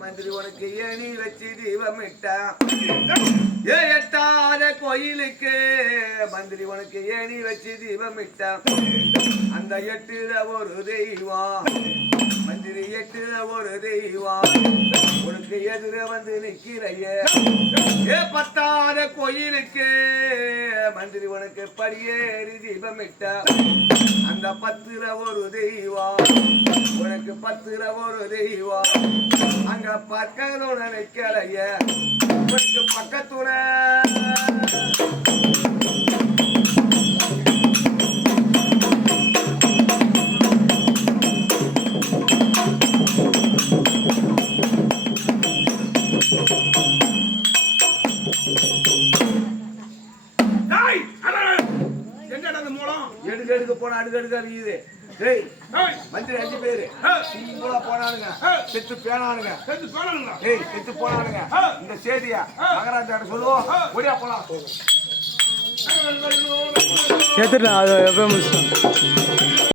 மந்திரி உனக்கு ஏணி வச்சு தீபமிட்டான் எட்டாத கோயிலுக்கு மந்திரி உனக்கு ஏணி வச்சு தீபமிட்டான் அந்த எட்டுல ஒரு தெய்வம் மந்திரி எட்டுல ஒரு தெய்வம் உனக்கு எதிர வந்து நிக்கிறையே. ஏ பத்தாத கோயிலுக்கு மந்திரி உனக்கு படியேறி தீபமிட்டான் அந்த பத்துல ஒரு தெய்வம் உனக்கு பத்துற ஒரு தெய்வம். அங்க பக்கத்தோட நிக்கலைய. உனக்கு பக்கத்துல. Nice! அந்த மூலம்? எடுக்க எடுக்க போன அடுக்க அடுக்க இருக்குது டேய் மந்திரி அஞ்சு பேரு. சிம்பிளா போனானுங்க. செத்து பேனானுங்க. செத்து போனானுங்களா? டேய் செத்து போனானுங்க. இந்த செய்தியா மகாராஜா சொல்லுவோம் ஒடியா போலாம். ஏத்துட்டேன் அது எப்போ முடிச்சிட்டேன்